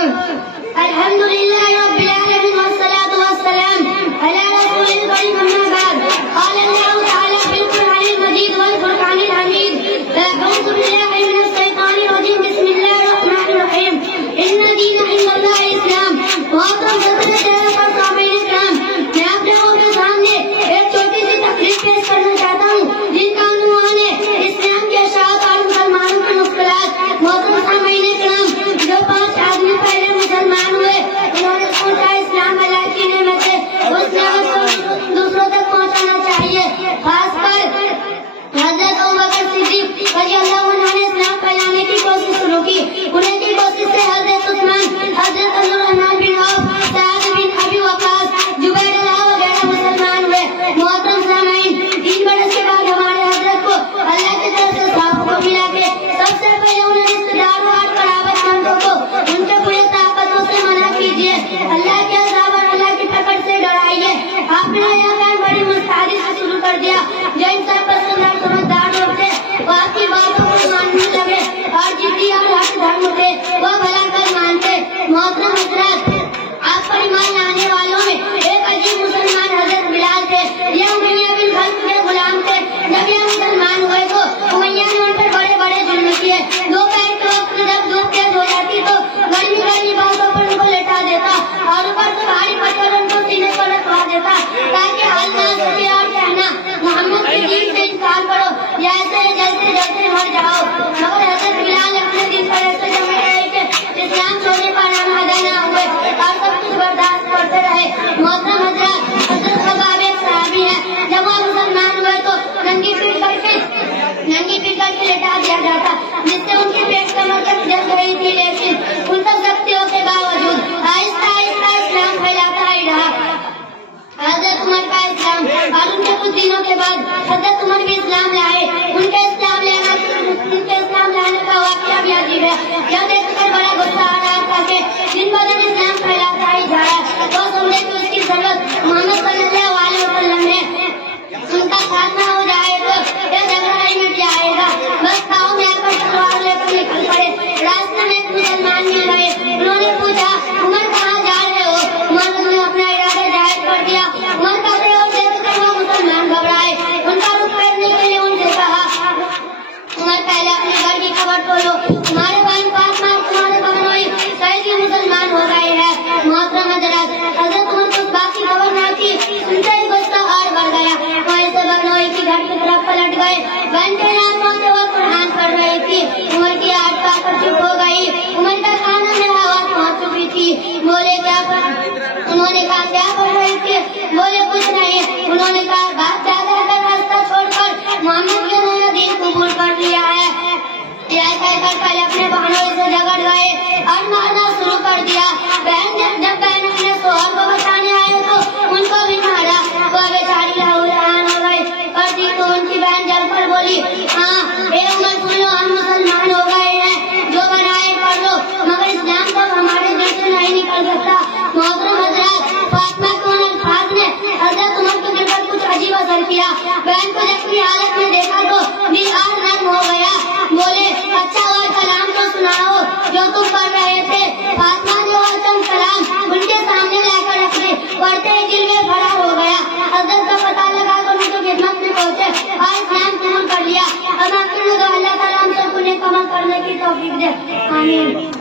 الحمدللہ رب العالمین والصلاة والسلام علی رسول الکریم اما بعد قال اللہ تعالی فی القرآن المجید والفرقان الحمید اعوذ باللہ من الشیطان الرجیم بسم اللہ الرحمن الرحیم ان دین عند اللہ اسلام محترم حضرت اور سامعین اکرام میں آپ لوگوں کے سامنے ایک چھوٹی سی تقریر پیش کرنا چاہتا ہوں جن کا عنوان ہے اسلام کے اشاعت اور مسلمانوں کی مشکلات۔ محترم سامعین اکرام، جو 5 آدمی پہلے مسلمان ہوئے انہوں نے سوچا اسلام اللہ کی نعمت ہے، اس نعمت کو دوسروں تک پہنچانا چاہیے۔ خاص کر حضرت ابوبکر صدیق رضی اللہ عنہ نے اسلام پھیلانے کی کوشش شروع کی۔ انہیں کی کوشش سے حضرت عثمان، حضرت عبدالرحمن بن عوف، سعد بن ابی وقاص، زبیر اللہ وغیرہ مسلمان ہوئے۔ محترم سامعین، 3 برس کے بعد ہمارے حضرت کو اللہ کی طرف سے صاف حکم ملا کہ سب سے پہلے انہیں رشتے داروں اور قرابت مندوں کو ان کے پورے طاقتوں سے منع کیجیے، اللہ کے عذاب اور اللہ کی پکڑ سے ڈرائیے۔ آپ نے یہ کام بڑی مستعدی سے شروع کر دیا۔ جو ان سب پسند اور سمجھدار لوگ تھے وہ آپ کی باتوں کو ماننے لگے اور جدی اور حق دھرم تھے وہ بھلا کر مانتے۔ محترم حضرات، آپ پر ایمان لانے والوں میں ایک عجیب مسلمان حضرت بلال تھے۔ یہ امیہ بن خلف کے غلام تھے۔ جب یہ مسلمان ہوئے تو امیہ نے ان پر بڑے بڑے ظلم کیے۔ دوپہر کے وقت جب دھوپ تیز ہو جاتی تو گرمی گرمی باتوں پر ان کو لٹا دیتا اور اوپر سے بھاری پتھر ان کو سینے پر رکھوا دیتا تاکہ حل نہ سکے اور کہنا محمد کی دین سے انکار کرو یا ایسے جلتے جلتے مر جاؤ۔ مگر حضرت بلال اپنے دین پر ایسے جمے رہے کہ اسلام چھوڑنے پر آمادہ نہ ہوئے اور سب کچھ برداشت کرتے رہے۔ محترم حضرات، حضرت خباب ایک صحابی ہے۔ جب وہ مسلمان ہوئے تو ننگی پیٹ کر کے لٹا دیا جاتا جس سے ان کی پیٹ کمر تک جل رہی تھی، لیکن ان سب سختیوں کے باوجود آہستہ آہستہ اسلام پھیلاتا ہی رہا۔ حضرت عمر کا اسلام اور ان کے کچھ دنوں کے بعد حضرت عمر بھی اسلام لائے۔ ان کے اسلام لانے کا واقعہ بھی عجیب ہے۔ یہ دیکھ کر بڑا غصہ آ رہا تھا کہ جن پر اسلام پھیلاتا ہی جا رہا تو سمجھے کہ اس کی ضرورت محمد صلی اللہ علیہ وسلم ہے، ان کا خاتمہ ہو جائے تو یہ جھگڑا ہی مٹ جائے گا۔ بس کھاؤ میں آ کر تلوار لے کر نکل پڑے۔ راستے میں ایک مسلمان مل گئے۔ انہوں نے پوچھا عمر کہاں جا رہے ہو؟ عمر نے اپنا ارادہ ظاہر کر دیا۔ عمر کا دیور دیکھ کر وہ مسلمان گھبرائے۔ ان کا رخ پھیرنے کے لیے ان سے کہا عمر پہلے اپنے گھر کی خبر کھولو، تمہارے بہن فاطمہ اور تمہارے بہنوئی شاید ہی مسلمان ہو گئے ہیں۔ محترم حضرات، حضرت عمر کو بات کی خبر نہ تھی، سنتے ہی غصہ اور بڑھ گیا۔ وہ ایسے بہنوئی کی گھر کی طرف پلٹ گئے۔ بہن کے ناموں سے وہ قرآن پڑھ رہی تھی۔ عمر کی آٹ پا کر چپ ہو گئی۔ عمر کا کھانا میں آواز پہنچ چکی تھی۔ بولے انہوں نے کہا کیا پڑھ رہی تھی؟ بولے کچھ نہیں۔ انہوں نے کہا باپ دادا کا راستہ چھوڑ کر محمد کے نیا دین قبول کر لیا ہے۔ یہ کہہ کر پہلے اپنے بہنوں سے جھگڑ گئے اور مارنا شروع کر دیا۔ جب بہن اپنے شوہر کو بچانے آئے تو ان کو بھی مارا۔ وہ بیچاری لہولہان ہو گئی اور دی تو ان کی بہن جل کر بولی ہاں اے عمر سن لو، ہم مسلمان ہو گئے ہیں، جو بنائے کر لو، مگر اسلام تو ہمارے دل سے نہیں نکل سکتا۔ محترم حضرات، فاطمہ کے ان الفاظ نے حضرت عمر کے دل پر کچھ عجیب اثر کیا۔ بہن کو زخمی حالت میں دیکھا تو دل اور نرم ہو گیا۔ بولے اچھا اور کلام تو سناؤ جو تم پڑھ رہے تھے۔ فاطمہ نے وہ چند کلام ان کے سامنے لا کر رکھ دی۔ پڑھتے ہی دل میں بھرا ہو گیا۔ حضرت کا پتہ لگا کر ان کی خدمت میں پہنچے اور اسلام قبول کر لیا۔ اب آخر میں اللہ تعالیٰ ہم سب کو نیک عمل کرنے کی توفیق دے، آمین۔